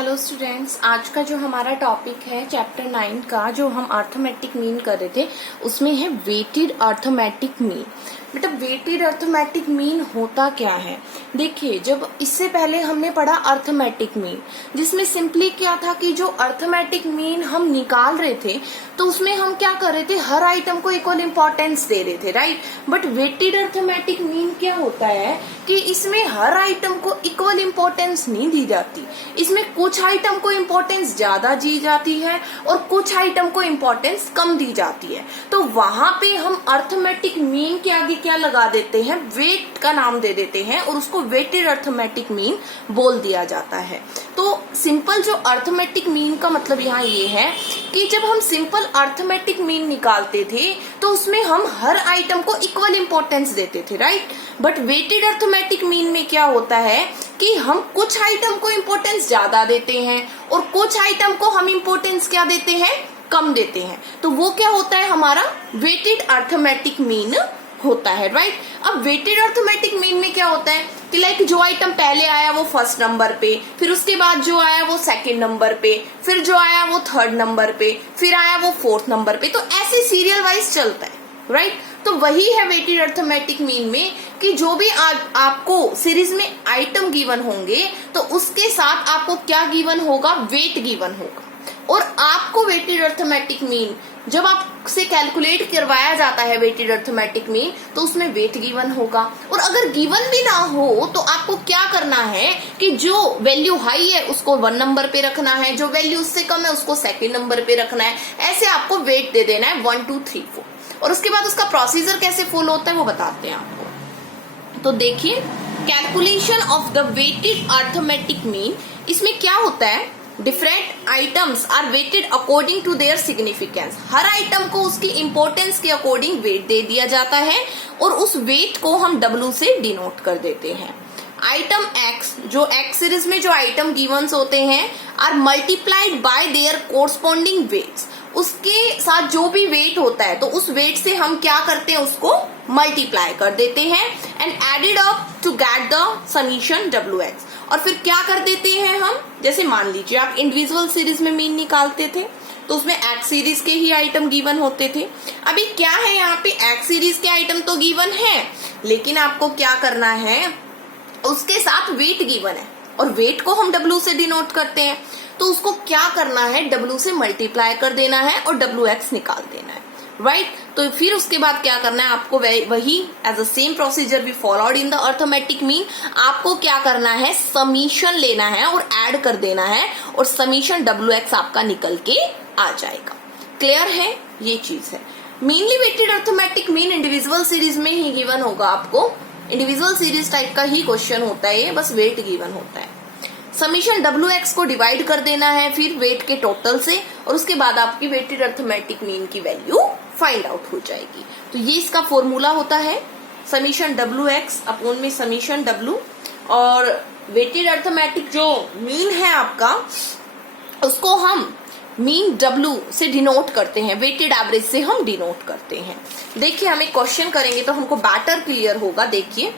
Hello students, आज का जो हमारा टॉपिक है चैप्टर 9 का जो हम अर्थमेटिक मीन कर रहे थे उसमें है वेटेड अर्थमेटिक मीन। बेटा वेटेड अर्थमेटिक मीन होता क्या है? देखिए, जब इससे पहले हमने पढ़ा अर्थमेटिक मीन, जिसमें सिंपली क्या था कि जो अर्थमेटिक मीन हम निकाल रहे थे तो उसमें हम क्या कर रहे थे, हर आइटम को इक्वल इंपॉर्टेंस दे रहे थे, right. But weighted arithmetic mean क्या होता है कि इसमें हर आइटम को इक्वल इंपॉर्टेंस नहीं दी जाती। इसमें कुछ आइटम को इंपॉर्टेंस ज्यादा दी जाती है और कुछ आइटम को इंपॉर्टेंस कम दी जाती है। तो वहां पे हम अर्थमेटिक मीन के आगे क्या लगा देते हैं, वेट का नाम दे देते हैं और उसको वेटेड अर्थमेटिक मीन बोल दिया जाता है। तो सिंपल जो अर्थमेटिक मीन का मतलब यहाँ ये है कि जब हम सिंपल अर्थमेटिक मीन निकालते थे तो उसमें हम हर आइटम को इक्वल इंपॉर्टेंस देते थे, right. But weighted arithmetic mean में क्या होता है कि हम कुछ आइटम को इंपॉर्टेंस ज्यादा देते हैं और कुछ आइटम को हम इंपॉर्टेंस क्या देते हैं, कम देते हैं। तो वो क्या होता है, हमारा वेटेड अर्थमेटिक मीन होता है, राइट। अब वेटेड अर्थमेटिक मीन में क्या होता है कि लाइक जो आइटम पहले आया वो फर्स्ट नंबर पे, फिर उसके बाद जो आया वो सेकंड नंबर पे, फिर जो आया वो थर्ड नंबर पे, फिर आया वो फोर्थ नंबर पे। तो ऐसे सीरियल वाइज चलता है, राइट। तो वही है वेटेड अर्थमेटिक मीन में कि जो भी आपको सीरीज में आइटम गिवन होंगे तो उसके साथ आपको क्या गिवन होगा, वेट गिवन होगा। और आपको वेटेड अर्थमेटिक मीन जब आपसे कैलकुलेट करवाया जाता है वेटेड अर्थमेटिक मीन तो उसमें वेट गिवन होगा। और अगर गिवन भी ना हो तो आपको क्या करना है कि जो वैल्यू हाई है उसको 1 नंबर पे रखना है, जो वैल्यू उससे कम है उसको सेकंड नंबर पे रखना है। ऐसे आपको वेट दे देना है 1 2 3 4। और उसके बाद उसका प्रोसीजर कैसे फॉलो होता है वो बताते हैं आपको। तो देखिए, calculation of the weighted arithmetic mean, इसमें क्या होता है, different items are weighted according to their significance. हर आइटम को उसकी इंपॉर्टेंस के अकॉर्डिंग वेट दे दिया जाता है और उस वेट को हम W से डिनोट कर देते हैं। आइटम X, जो X सीरीज में जो आइटम गिवंस होते हैं, are multiplied by their corresponding weights. उसके साथ जो भी वेट होता है तो उस वेट से हम क्या करते हैं, उसको मल्टीप्लाई कर देते हैं and added up to get the summation WX। और फिर क्या कर देते हैं हम, जैसे मान लीजिए आप इंडिविजुअल सीरीज में मीन निकालते थे तो उसमें X सीरीज के ही आइटम गिवन होते थे। अभी क्या है, यहाँ पे X सीरीज के आइटम तो गिवन है लेकिन आपको क्या करना है, उसके साथ वेट गिवन है और वेट को हम W से डिनोट करते हैं। तो उसको क्या करना है, W से मल्टीप्लाई कर देना है और WX निकाल देना है, राइट। तो फिर उसके बाद क्या करना है, आपको वही एज अ सेम प्रोसीजर भी followed in the arithmetic mean. आपको क्या करना है, समीशन लेना है और ऐड कर देना है और समीशन WX आपका निकल के आ जाएगा। क्लियर है, ये चीज है। Mainly weighted arithmetic mean individual series में ही गिवन होगा आपको, इंडिविजुअल सीरीज टाइप का ही क्वेश्चन होता है ये, बस वेट गिवन होता है। समीशन WX को डिवाइड कर देना है फिर वेट के टोटल से और उसके बाद आपकी वेटेड अर्थमेटिक मीन की वैल्यू फाइंड आउट हो जाएगी। तो ये इसका फॉर्मूला होता है, समीशन WX अपॉन में समीशन W। और वेटेड अर्थमेटिक जो मीन है आपका उसको हम मीन W से डिनोट करते हैं, वेटेड एवरेज से हम डिनोट करते हैं। देखिए, हम एक क्वेश्चन करेंगे तो हमको बेटर क्लियर होगा। देखिए,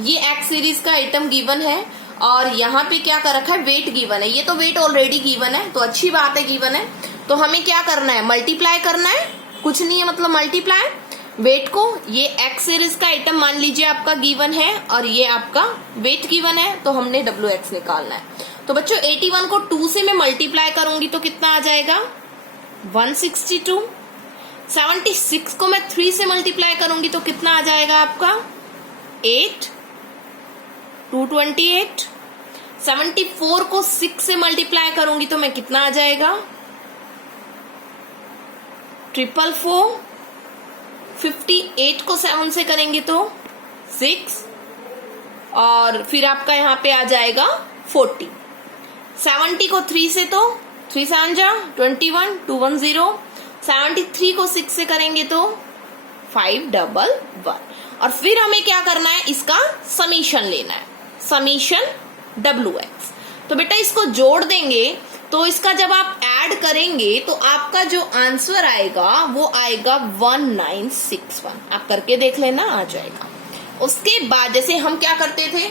ये X सीरीज का आइटम गिवन है और यहाँ पे क्या कर रखा है, वेट गिवन है। ये तो वेट ऑलरेडी गिवन है तो अच्छी बात है, गिवन है तो हमें क्या करना है, मल्टीप्लाई करना है, कुछ नहीं है मतलब मल्टीप्लाई वेट को। ये X सीरीज का आइटम मान लीजिए आपका गिवन है और ये आपका वेट गिवन है तो हमने WX निकालना है। तो बच्चों 81 को 2 से मैं मल्टीप्लाई करूंगी तो कितना आ जाएगा, 162। 76 को मैं 3 से मल्टीप्लाई करूंगी तो कितना आ जाएगा आपका, 8, 228। 74 को 6 से मल्टीप्लाई करूंगी तो मैं कितना आ जाएगा, 444। 58 को 7 से करेंगे तो 6 और फिर आपका यहाँ पे आ जाएगा 40। 70 को 3 से तो 3 7 जा 21, 210। 73 को 6 से करेंगे तो 511। और फिर हमें क्या करना है, इसका समीशन लेना है, समीशन WX। तो बेटा इसको जोड़ देंगे तो इसका जब आप ऐड करेंगे तो आपका जो आंसर आएगा वो आएगा 1961। आप करके देख लेना, आ जाएगा। उसके बाद जैसे हम क्या करते थे,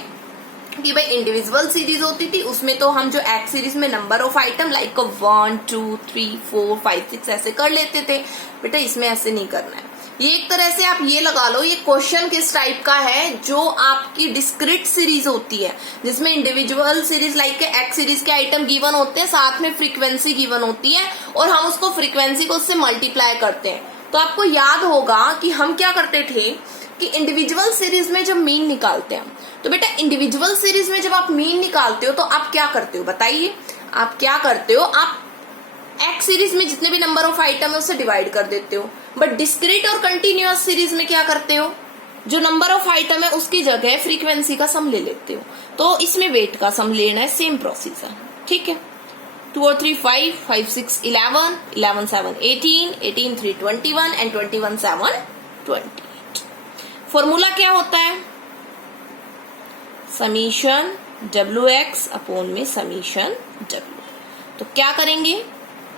कि भाई इंडिविजुअल सीरीज होती थी, उसमें तो हम जो एक्स सीरीज में नंबर ऑफ आइटम लाइक 1 2 3 4 5 6 ऐसे कर लेते थे। बेटा इसमें ऐसे नहीं करना है। ये एक तरह से आप ये लगा लो, ये क्वेश्चन किस टाइप का है, जो आपकी डिस्क्रीट सीरीज होती है जिसमें individual series like x series के आइटम गिवन होते हैं, साथ में फ्रीक्वेंसी गिवन होती है और हम उसको फ्रीक्वेंसी को उससे मल्टीप्लाई करते हैं। तो आपको याद होगा कि हम क्या करते थे कि इंडिविजुअल सीरीज में जब मीन निकालते हैं, तो बेटा इंडिविजुअल सीरीज में जब आप मीन निकालते हो तो आप क्या करते हो बताइए, आप क्या करते हो, आप एक्स सीरीज में जितने भी नंबर ऑफ आइटम है उससे डिवाइड कर देते हो। बट डिस्क्रीट और कंटिन्यूअस सीरीज में क्या करते हो, जो नंबर ऑफ आइटम है उसकी जगह फ्रीक्वेंसी का सम ले लेते हो। तो इसमें वेट का सम लेना है, सेम प्रोसीजर, ठीक है। 2 और 3 5, 5 6 11, 11 7 18, 18 3 21 एंड 21 7 28। फॉर्मूला क्या होता है, समीशन WX अपॉन में समीशन W। तो क्या करेंगे,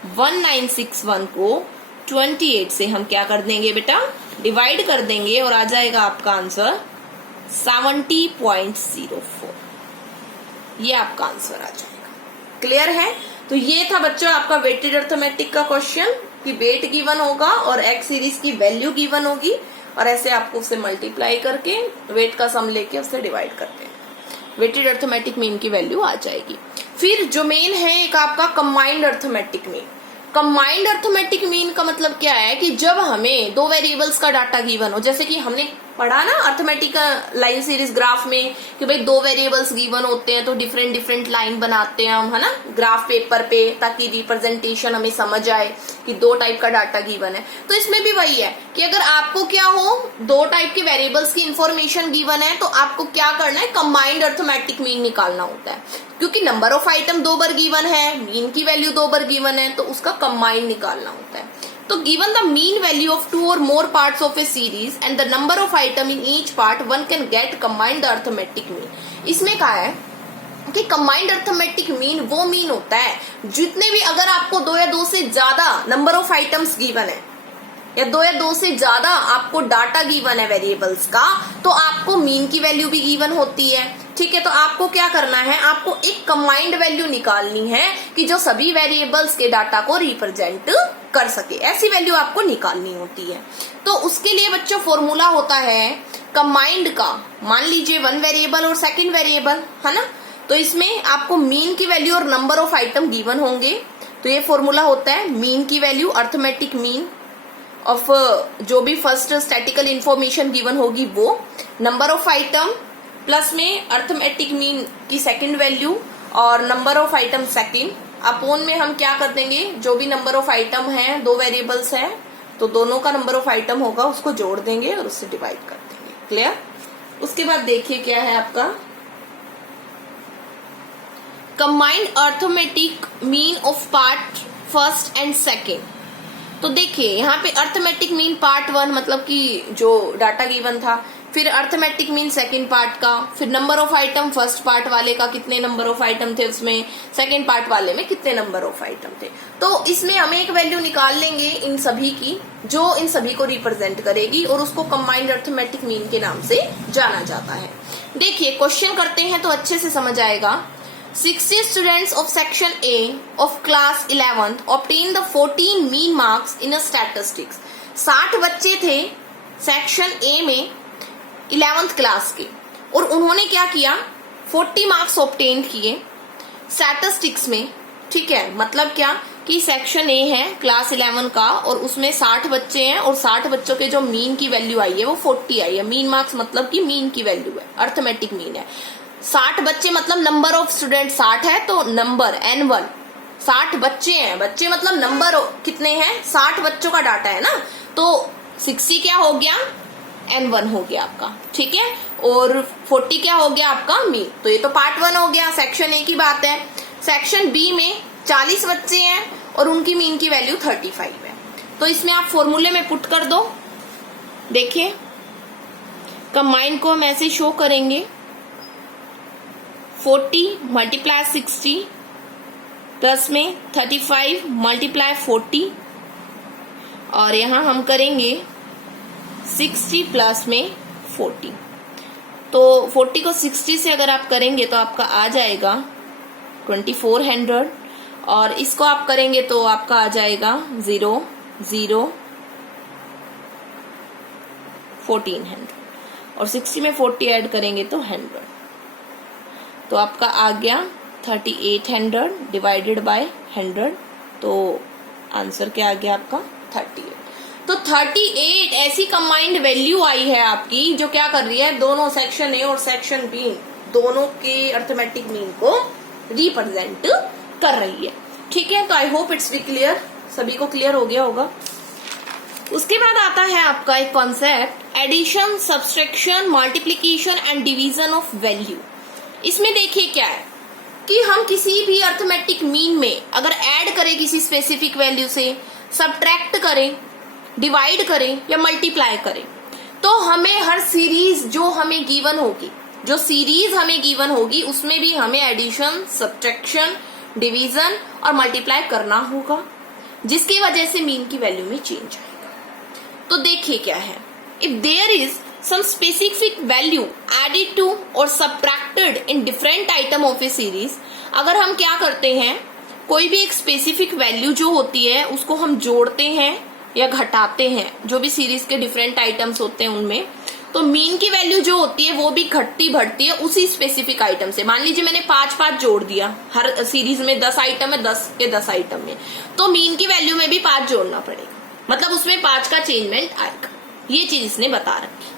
1961 को 28 से हम क्या कर देंगे बेटा, डिवाइड कर देंगे और आ जाएगा आपका आंसर 70.04। ये आपका आंसर आ जाएगा। क्लियर है। तो ये था बच्चों आपका वेटेड अर्थमेटिक का क्वेश्चन कि वेट गिवन होगा और एक्स सीरीज की वैल्यू गिवन होगी और ऐसे आपको उससे मल्टीप्लाई करके वेट का सम लेके उससे डिवाइड करते हैं, वेटेड अर्थमेटिक मीन की वैल्यू आ जाएगी। फिर जो मेन है एक आपका combined arithmetic mean. Combined arithmetic mean का मतलब क्या है कि जब हमें दो वेरिएबल्स का डाटा गिवन हो, जैसे कि हमने पढ़ा ना अर्थमेटिक लाइन सीरीज ग्राफ में कि भाई दो वेरिएबल्स गिवन होते हैं तो डिफरेंट डिफरेंट लाइन बनाते हैं हम, है ना, ग्राफ पेपर पे, ताकि रिप्रेजेंटेशन हमें समझ आए कि दो टाइप का डाटा गिवन है। तो इसमें भी वही है कि अगर आपको क्या हो, दो टाइप के वेरिएबल्स की इंफॉर्मेशन गिवन है तो आपको क्या करना है, कंबाइंड अर्थमेटिक मीन निकालना होता है। क्योंकि number of item 2 bar given है, मीन की वैल्यू 2 बार गिवन है, तो उसका कंबाइंड निकालना होता है। तो given the mean value of 2 or more parts of a series and the number of item in each part, one can get combined the arithmetic mean। इसमें कहा है कि combined arithmetic mean वो मीन होता है जितने भी, अगर आपको 2 या 2 से ज्यादा नंबर ऑफ आइटम्स गिवन है या 2 या 2 से ज्यादा आपको डाटा गिवन है वेरिएबल्स का, तो आपको मीन की वैल्यू भी गिवन होती है, ठीक है। तो आपको क्या करना है, आपको एक कंबाइंड वैल्यू निकालनी है कि जो सभी वेरिएबल्स के डाटा को रिप्रेजेंट कर सके, ऐसी वैल्यू आपको निकालनी होती है। तो उसके लिए बच्चों फॉर्मूला होता है कंबाइंड का, मान लीजिए 1 वेरिएबल और सेकंड वेरिएबल, है ना, तो इसमें आपको मीन की वैल्यू और नंबर ऑफ आइटम गिवन होंगे। तो ये फॉर्मूला होता है मीन की वैल्यू अर्थमेटिक मीन ऑफ जो भी फर्स्ट स्टैटिकल इंफॉर्मेशन गिवन होगी वो, नंबर ऑफ आइटम प्लस में अर्थमेटिक मीन की सेकंड वैल्यू और number of item second, upon में हम क्या कर देंगे, जो भी नंबर ऑफ आइटम है, दो वेरिएबल्स है तो दोनों का नंबर ऑफ आइटम होगा उसको जोड़ देंगे और उससे डिवाइड कर देंगे। क्लियर। उसके बाद देखिए क्या है आपका combined arithmetic mean of part first and second. तो देखिए यहाँ पे अर्थमेटिक मीन पार्ट 1 मतलब कि जो डाटा गिवन था, फिर अर्थमेटिक मीन सेकंड पार्ट का, फिर number of item first part वाले का कितने नंबर ऑफ आइटम थे उसमें, सेकंड पार्ट वाले में कितने नंबर ऑफ आइटम थे। तो इसमें हम एक वैल्यू निकाल लेंगे इन सभी की जो इन सभी को रिप्रेजेंट करेगी और उसको कंबाइंड अर्थमेटिक मीन के नाम से जाना जाता है। देखिए क्वेश्चन करते हैं तो अच्छे से समझ आएगा। 60 students of section A of class 11th obtained the 14 mean marks in a statistics। 60 बच्चे थे सेक्शन A में 11th क्लास के और उन्होंने क्या किया, 40 मार्क्स ऑब्टेन किए स्टैटिस्टिक्स में, ठीक है। मतलब क्या कि सेक्शन ए है क्लास 11 का और उसमें 60 बच्चे हैं और 60 बच्चों के जो मीन की वैल्यू आई है वो 40 आई है। मीन मार्क्स मतलब कि मीन की वैल्यू है, अर्थमेटिक मीन है। 60 बच्चे मतलब नंबर ऑफ स्टूडेंट 60 है तो नंबर N1, 60 बच्चे हैं, बच्चे मतलब नंबर कितने हैं, 60 बच्चों का डाटा है ना, तो 60 क्या हो गया, N1 हो गया आपका, ठीक है। और 40 क्या हो गया आपका मीन। तो ये तो पार्ट 1 हो गया, सेक्शन ए की बात है। सेक्शन बी में 40 बच्चे हैं और उनकी मीन की वैल्यू 35 है। तो इसमें आप फॉर्मूले में पुट कर दो। देखिए कंबाइन को हम ऐसे शो करेंगे, 40 मल्टीप्लाई 60 प्लस में 35 मल्टीप्लाई 40 और यहां हम करेंगे 60 प्लस में 40। तो 40 को 60 से अगर आप करेंगे तो आपका आ जाएगा 2400, और इसको आप करेंगे तो आपका आ जाएगा 0 0 1400, और 60 में 40 ऐड करेंगे तो 100, तो आपका आ गया 3800 डिवाइडेड बाय 100, तो आंसर क्या आ गया आपका 38। तो 38 ऐसी कंबाइंड वैल्यू आई है आपकी जो क्या कर रही है, दोनों सेक्शन ए और सेक्शन बी दोनों के अर्थमेटिक मीन को रिप्रेजेंट कर रही है। ठीक है, तो I hope it's be clear, सभी को क्लियर हो गया होगा। उसके बाद आता है आपका एक concept addition, subtraction, multiplication and division of value. इसमें देखिए क्या है कि हम किसी भी अर्थमेटिक मीन में अगर ऐड करें किसी स्पेसिफिक वैल्यू से, सब्ट्रैक्ट करें, डिवाइड करें या मल्टीप्लाई करें, तो हमें हर सीरीज जो हमें गिवन होगी, जो सीरीज हमें गिवन होगी उसमें भी हमें एडिशन, सब्ट्रैक्शन, डिवीजन और मल्टीप्लाई करना होगा, जिसकी वजह से मीन की वैल्यू में चेंज आएगा। तो देखिए क्या है, if there is some specific value added to or subtracted in different item of a series, अगर हम क्या करते हैं, कोई भी एक स्पेसिफिक वैल्यू जो होती है उसको हम जोड़ते हैं या घटाते हैं, जो भी सीरीज के डिफरेंट आइटम्स होते हैं उनमें, तो मीन की वैल्यू जो होती है वो भी घटती बढ़ती है उसी स्पेसिफिक आइटम से। मान लीजिए मैंने 5 जोड़ दिया, हर सीरीज में 10 आइटम है, 10 के 10 आइटम में, तो मीन की वैल्यू में भी 5 जोड़ना पड़ेगा, मतलब उसमें 5 का चेंजमेंट आएगा। ये चीज इसने बता रखी।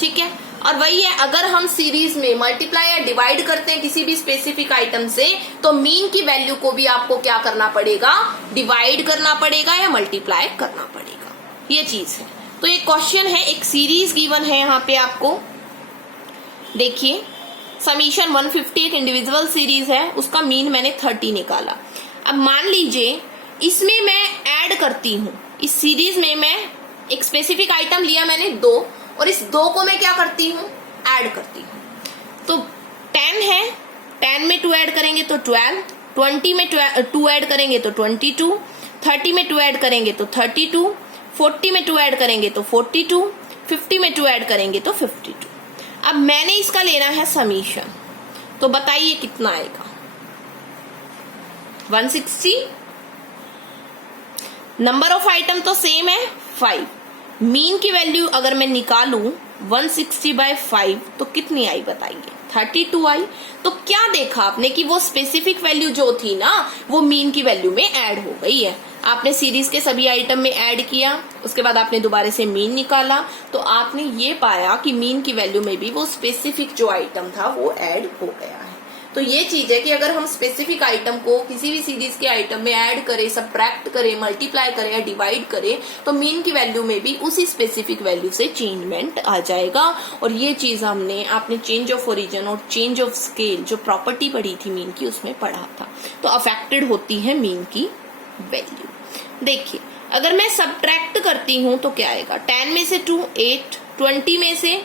ठीक है, और वही है, अगर हम सीरीज में मल्टीप्लाई या डिवाइड करते हैं किसी भी स्पेसिफिक आइटम से, तो मीन की वैल्यू को भी आपको क्या करना पड़ेगा, डिवाइड करना पड़ेगा या मल्टीप्लाई करना पड़ेगा। ये चीज है। तो ये क्वेश्चन है, एक सीरीज गिवन है यहाँ पे आपको, देखिए समीशन 150 एक इंडिविजुअल सीरीज है, उसका मीन मैंने 30 निकाला। अब मान लीजिए इसमें मैं ऐड करती हूँ, इस सीरीज में मैं एक स्पेसिफिक आइटम लिया मैंने 2, और इस 2 को मैं क्या करती हूँ, ऐड करती हूँ। तो 10 है, 10 में 2 ऐड करेंगे तो 12, 20 में 2 ऐड करेंगे तो 22, 30 में 2 ऐड करेंगे तो 32, 40 में 2 ऐड करेंगे तो 42, 50 में 2 ऐड करेंगे तो 52। अब मैंने इसका लेना है समीशन, तो बताइए कितना आएगा, 160। नंबर ऑफ आइटम तो सेम है 5, मीन की वैल्यू अगर मैं निकालूं 160/5 तो कितनी आई बताइए, 32 आई। तो क्या देखा आपने कि वो स्पेसिफिक वैल्यू जो थी ना वो मीन की वैल्यू में ऐड हो गई है। आपने सीरीज के सभी आइटम में ऐड किया, उसके बाद आपने दोबारा से मीन निकाला, तो आपने ये पाया कि मीन की वैल्यू में भी वो स्पेसिफिक जो आइटम था वो ऐड हो गया है। तो ये चीज है कि अगर हम स्पेसिफिक आइटम को किसी भी सीरीज के आइटम में ऐड करें, सब्ट्रैक्ट करें, मल्टीप्लाई करें या डिवाइड करें, तो मीन की वैल्यू में भी उसी स्पेसिफिक वैल्यू से चेंजमेंट आ जाएगा। और ये चीज हमने आपने चेंज ऑफ ओरिजिन और चेंज ऑफ स्केल जो प्रॉपर्टी पढ़ी थी मीन की उसमें पढ़ा था। तो अफेक्टेड होती है मीन की वैल्यू। देखिए अगर मैं सब्ट्रैक्ट करती हूं तो क्या आएगा, 10 में से 2 8, 20 में से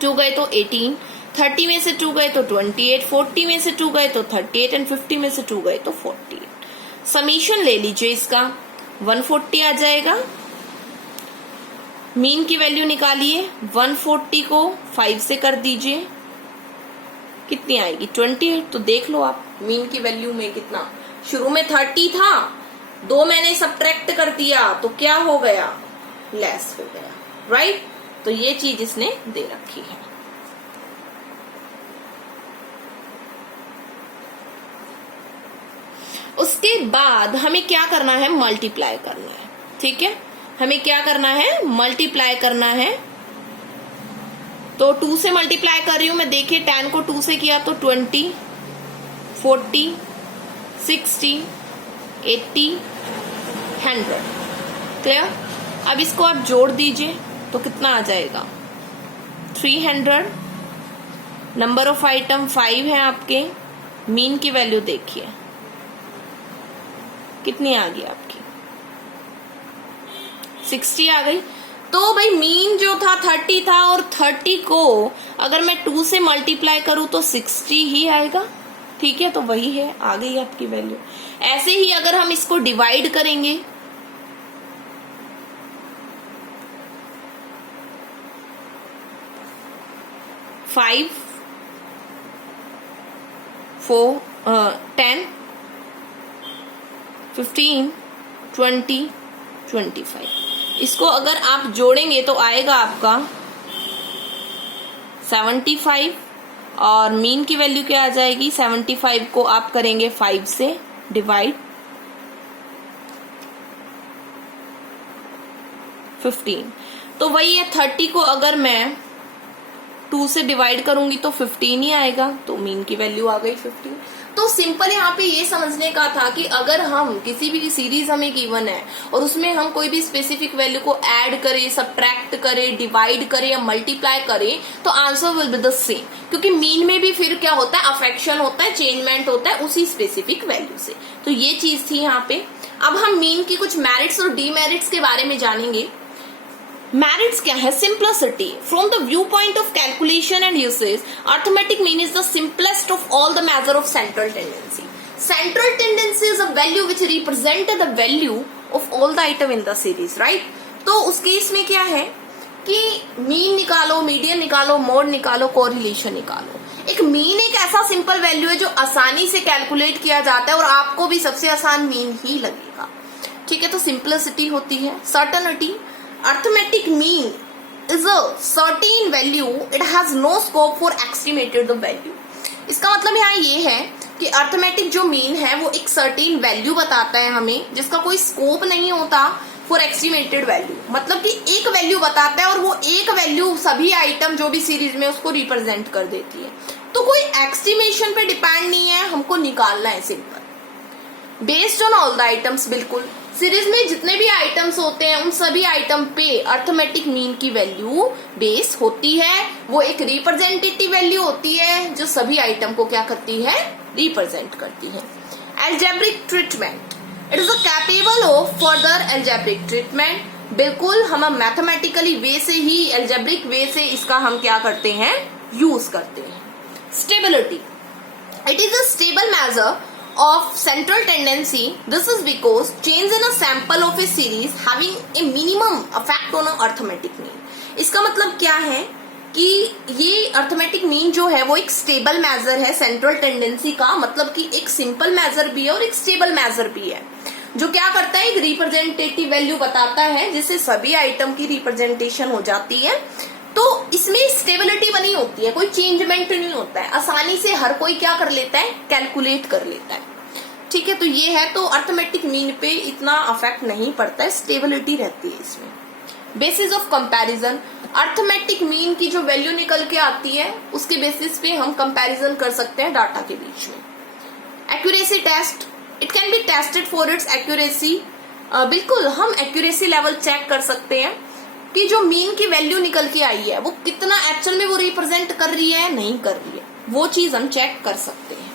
2 गए तो 18, 30 में से 2 गए तो 28, 40 में से 2 गए तो 38 एंड 50 में से 2 गए तो 48। समीशन ले लीजिए इसका, 140 आ जाएगा। मीन की वैल्यू निकालिए, 140 को 5 से कर दीजिए, कितनी आएगी 28। तो देख लो आप मीन की वैल्यू में कितना, शुरू में 30 था, 2 मैंने सब्ट्रैक्ट कर दिया तो क्या हो गया, लेस हो गया, राइट। तो ये चीज इसने दे रखी है। उसके बाद हमें क्या करना है, मल्टीप्लाई करना है। ठीक है, हमें क्या करना है, मल्टीप्लाई करना है। तो 2 से मल्टीप्लाई कर रही हूं मैं, देखिए 10 को 2 से किया तो 20, 40, 60, 80, 100। क्लियर। अब इसको आप जोड़ दीजिए तो कितना आ जाएगा, 300। नंबर ऑफ आइटम 5 है आपके, मीन की वैल्यू देखिए कितनी आ गई आपकी, 60 आ गई। तो भाई मीन जो था 30 था, और 30 को अगर मैं 2 से मल्टीप्लाई करूं तो 60 ही आएगा। ठीक है, तो वही है, आ गई आपकी वैल्यू। ऐसे ही अगर हम इसको डिवाइड करेंगे, 5 4 10 15 20 25। इसको अगर आप जोड़ेंगे तो आएगा आपका 75 और मीन की वैल्यू क्या आ जाएगी, 75 को आप करेंगे 5 से डिवाइड 15, तो वही है 30 को अगर मैं 2 से डिवाइड करूंगी तो 15 ही आएगा, तो मीन की वैल्यू आ गई 15। तो सिंपल यहाँ पे ये समझने का था कि अगर हम किसी भी सीरीज हमें गिवन है और उसमें हम कोई भी स्पेसिफिक वैल्यू को ऐड करें, सब्ट्रैक्ट करें, डिवाइड करें या मल्टीप्लाई करें तो answer will be the same, क्योंकि मीन में भी फिर क्या होता है, अफेक्शन होता है, चेंजमेंट होता है उसी स्पेसिफिक वैल्यू से। तो ये चीज थी यहाँ पे। अब हम मीन की कुछ मेरिट्स और डीमेरिट्स के बारे में जानेंगे। मेरिट्स क्या है? Simplicity. From the view point of calculation and usage, arithmetic mean is the simplest of all the measure of central tendency. Central tendency is a value which represent the value of all the item in the series, right. तो उस case में क्या है कि mean निकालो, median निकालो, mode निकालो, correlation निकालो। एक मीन एक ऐसा सिंपल वैल्यू है जो आसानी से कैलकुलेट किया जाता है और आपको भी सबसे आसान मीन ही लगेगा, ठीक है। तो सिंप्लिसिटी होती है। Certainty, arithmetic mean is a certain value, it has no scope for estimated the value। इसका मतलब यहाँ ये है कि अर्थमेटिक जो मीन है वो एक सर्टेन वैल्यू बताता है हमें, जिसका कोई स्कोप नहीं होता फॉर एस्टिमेटेड वैल्यू। मतलब कि एक वैल्यू बताता है और वो एक वैल्यू सभी आइटम जो भी सीरीज में उसको रिप्रेजेंट कर देती है। तो कोई एस्टिमेशन पे डिपेंड नहीं है, हमको निकालना है simple, based on all the items. बिल्कुल सीरीज में जितने भी आइटम्स होते हैं उन सभी आइटम पे अर्थमेटिक मीन की वैल्यू बेस होती है। वो एक रिप्रेजेंटेटिव वैल्यू होती है जो सभी आइटम को क्या करती है, रिप्रेजेंट करती है। Algebraic treatment, it is capable of further algebraic treatment. बिल्कुल हम मैथमेटिकली वे से ही, एल्जेब्रिक वे से इसका हम क्या करते हैं, यूज करते हैं। Stability, it is a stable measure of central tendency. This is because change in a sample of a series having a minimum effect on a arithmetic mean। इसका मतलब क्या है कि ये अर्थमेटिक मीन जो है वो एक स्टेबल मेजर है सेंट्रल टेंडेंसी का, मतलब कि एक सिंपल मेजर भी है और एक स्टेबल मेजर भी है, जो क्या करता है, एक रिप्रेजेंटेटिव वैल्यू बताता है जिससे सभी आइटम की रिप्रेजेंटेशन हो जाती है। तो इसमें स्टेबिलिटी बनी होती है, कोई चेंजमेंट नहीं होता है, आसानी से हर कोई क्या कर लेता है, कैलकुलेट कर लेता है, ठीक है। तो ये है, तो अर्थमेटिक मीन पे इतना अफेक्ट नहीं पड़ता है, स्टेबिलिटी रहती है इसमें। Basis of comparison, arithmetic mean की जो वैल्यू निकल के आती है उसके बेसिस पे हम कंपैरिजन कर सकते हैं डाटा के बीच में। Accuracy test, it can be tested for its accuracy. बिल्कुल हम एक्यूरेसी लेवल चेक कर सकते हैं कि जो मीन की वैल्यू निकल के आई है वो कितना एक्चुअल में वो रिप्रेजेंट कर रही है, नहीं कर रही है, वो चीज हम चेक कर सकते हैं।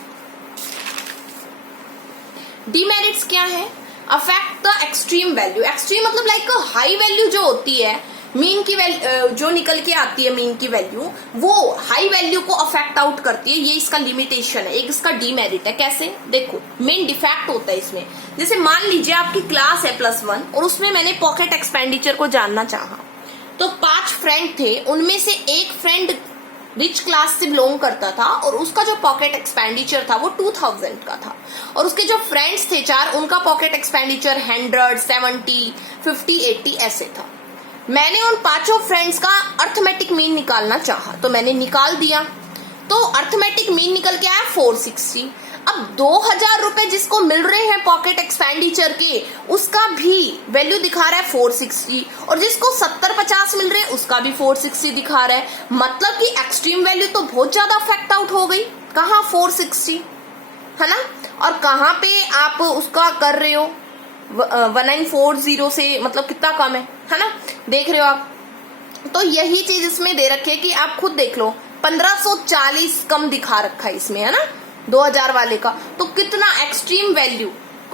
डीमेरिट्स क्या है? Affect the extreme value. Extreme मतलब लाइक हाई वैल्यू जो होती है मीन की वैल्यू, जो निकल के आती है मीन की वैल्यू, वो हाई वैल्यू को अफेक्ट आउट करती है। ये इसका लिमिटेशन है, एक इसका डीमेरिट है। कैसे? देखो मेन डिफेक्ट होता है इसमें। जैसे मान लीजिए आपकी क्लास है +1 और उसमें मैंने पॉकेट एक्सपेंडिचर को जानना चाहा, तो 5 फ्रेंड थे, उनमें से एक फ्रेंड रिच क्लास से बिलोंग करता था और उसका जो पॉकेट एक्सपेंडिचर था वो 2000 का था, और उसके जो फ्रेंड्स थे 4, उनका पॉकेट एक्सपेंडिचर 100, 70, 50, 80 ऐसे था। मैंने उन 5 फ्रेंड्स का अर्थमेटिक मीन निकालना चाहा, तो मैंने निकाल दिया, तो अर्थमेटिक मीन निकल के आया 460। अब 2000 रुपए जिसको मिल रहे हैं पॉकेट एक्सपेंडिचर के, उसका भी वैल्यू दिखा रहा है 460, और जिसको 70-50 मिल रहे हैं उसका भी 460 दिखा रहा है। मतलब कि एक्सट्रीम वैल्यू तो बहुत ज्यादा अफेक्ट आउट हो गई। कहाँ? 460 है ना, और कहाँ पे आप उसका कर रहे हो 1940 से, मतलब कितना कम है ना, देख रहे हो आप। तो यही चीज इसमें दे रखी है कि आप खुद देख लो, 1540 कम दिखा रखा है इसमें, है ना, 2000 वाले का। तो कितना एक्सट्रीम वैल्यू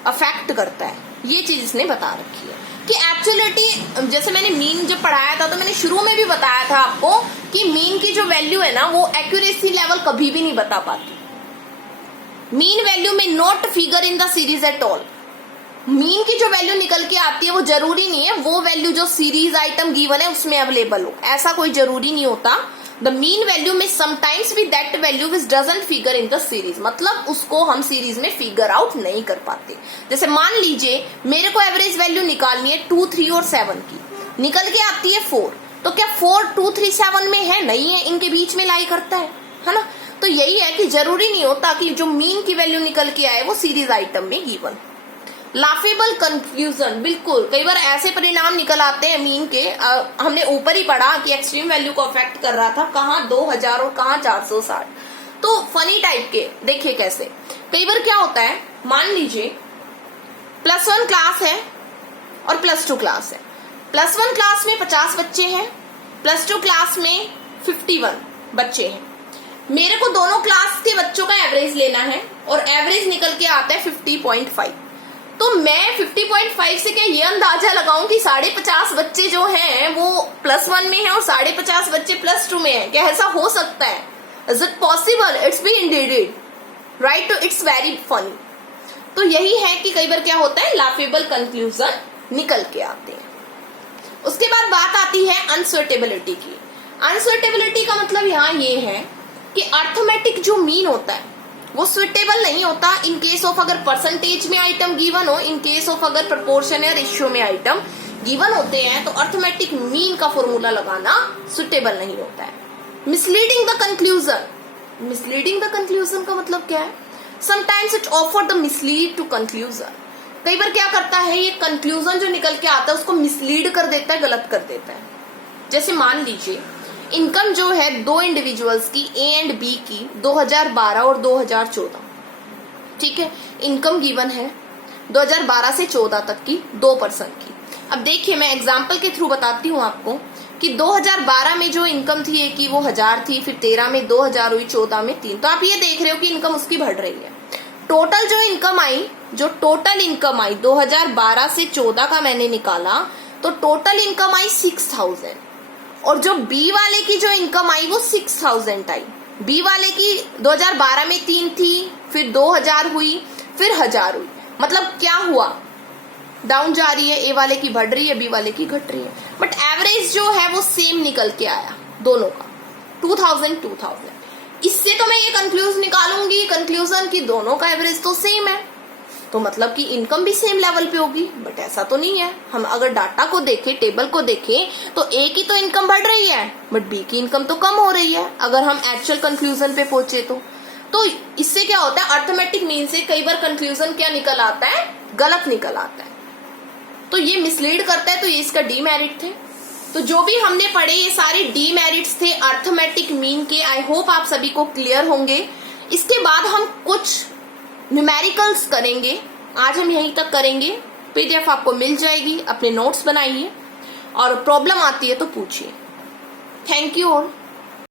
अफेक्ट करता है, ये चीज इसने बता रखी है। कि एक्चुअलिटी, जैसे मैंने मीन जब पढ़ाया था तो मैंने शुरू में भी बताया था आपको कि मीन की जो वैल्यू है ना वो एक्यूरेसी लेवल कभी भी नहीं बता पाती। मीन वैल्यू में not figure in the series at all. Mean की जो वैल्यू निकल के आती है वो जरूरी नहीं है वो वैल्यू जो सीरीज आइटम गिवन है उसमें अवेलेबल हो, ऐसा कोई जरूरी नहीं होता। द मीन वैल्यू में समटाइम्स भी that value which doesn't figure in the series, मतलब उसको हम सीरीज में फिगर आउट नहीं कर पाते। जैसे मान लीजिए मेरे को एवरेज वैल्यू निकालनी है 2, 3 और 7 की, निकल के आती है 4, तो क्या 4, 2, 3, 7 में है? नहीं है, इनके बीच में लाई करता है ना। तो यही है कि जरूरी नहीं होता कि जो मीन की वैल्यू निकल के आए वो सीरीज आइटम में गिवन। लाफेबल कंफ्यूजन, बिल्कुल कई बार ऐसे परिणाम निकल आते हैं मीन के, हमने ऊपर ही पढ़ा कि एक्सट्रीम वैल्यू को अफेक्ट कर रहा था, कहाँ 2000 और कहाँ 460। तो फनी टाइप के देखिए कैसे, कई बार क्या होता है, मान लीजिए +1 क्लास है और +2 क्लास है। +1 क्लास में 50 बच्चे हैं, +2 क्लास में 51 बच्चे हैं। मेरे को दोनों क्लास के बच्चों का एवरेज लेना है और एवरेज निकल के आता है 50.5। तो मैं 50.5 से क्या ये अंदाजा लगाऊं कि 50.5 बच्चे जो हैं वो +1 में हैं और 50.5 बच्चे +2 में हैं? क्या ऐसा हो सकता है? Is it possible? It's be intended, right? तो इट्स वेरी फनी। तो यही है कि कई बार क्या होता है, लाफेबल कंक्लूजन निकल के आते हैं। उसके बाद बात आती है अनसर्टेबिलिटी की। अनसर्टेबिलिटी का मतलब यहाँ ये है कि अर्थमेटिक जो मीन होता है वो सुइटेबल नहीं होता इन केस ऑफ अगर परसेंटेज में आइटम गिवन हो, इन केस ऑफ अगर प्रपोर्शन या रेशियो में आइटम गिवन होते हैं तो अर्थमेटिक मीन का फॉर्मूला लगाना सुइटेबल नहीं होता है। Misleading the conclusion, misleading the conclusion का मतलब क्या है? Sometimes it offer the mislead to conclusion. कई बार क्या करता है, ये कंक्लूजन जो निकल के आता है उसको मिसलीड कर देता है, गलत कर देता है। जैसे मान लीजिए इनकम जो है दो इंडिविजुअल्स की ए एंड बी की 2012 और 2014, ठीक है, इनकम गिवन है 2012 से 14 तक की 2 पर्सन की। अब देखिए मैं एग्जांपल के थ्रू बताती हूँ आपको कि 2012 में जो इनकम थी ए की वो 1000 थी, फिर 13 में 2000 हुई, 14 में 3। तो आप ये देख रहे हो कि इनकम उसकी बढ़ रही है। टोटल जो इनकम आई, जो टोटल इनकम आई 2012 से 14 का मैंने निकाला तो टोटल इनकम आई 6000 और जो बी वाले की जो इनकम आई वो 6000 आई। बी वाले की 2012 में 3 थी, फिर 2000 हुई, फिर 1000 हुई। मतलब क्या हुआ, डाउन जा रही है, ए वाले की बढ़ रही है, बी वाले की घट रही है, बट एवरेज जो है वो सेम निकल के आया दोनों का 2000। इससे तो मैं ये कंक्लूजन की दोनों का एवरेज तो सेम है, तो मतलब कि इनकम भी सेम लेवल पे होगी, बट ऐसा तो नहीं है। हम अगर डाटा को देखें, टेबल को देखें तो ए की तो इनकम बढ़ रही है बट बी की इनकम तो कम हो रही है अगर हम एक्चुअल कंक्लूजन पे पहुंचे तो इससे क्या होता है, अर्थमेटिक मीन से कई बार कंक्लूजन क्या निकल आता है, गलत निकल आता है, तो ये मिसलीड करता है। तो ये इसका डीमेरिट थे। तो जो भी हमने पढ़े ये सारे डीमेरिट्स थे अर्थमेटिक मीन के। आई होप आप सभी को क्लियर होंगे। इसके बाद हम कुछ न्यूमेरिकल्स करेंगे, आज हम यहीं तक करेंगे। पीडीएफ आपको मिल जाएगी, अपने नोट्स बनाइए और प्रॉब्लम आती है तो पूछिए। Thank you all.